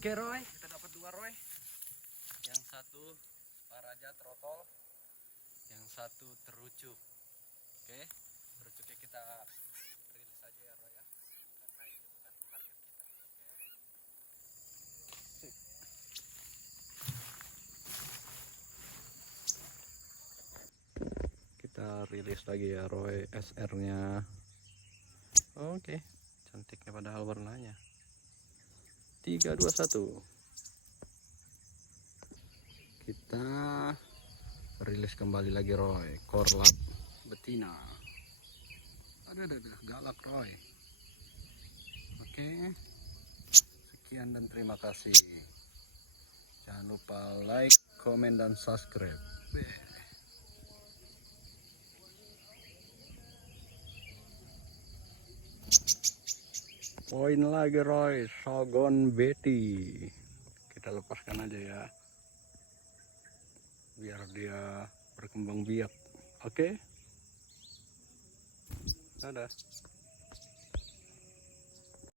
Oke Roy, kita dapat 2 Roy. Yang satu Paraja trotol, yang satu terucuk. Oke, terucuknya kita rilis saja ya Roy ya, karena ini bukan target kita. Oke. Sip. Kita rilis lagi ya Roy SR-nya. Oke, cantiknya padahal warnanya. 3, 2, 1. Kita rilis kembali lagi Roy, korlap betina. Ada galak Roy. Oke, sekian dan terima kasih. Jangan lupa like, komen, dan subscribe. Poin lagi Roy, Shogun Betty. Kita lepaskan aja ya, biar dia berkembang biak. Oke, dadah.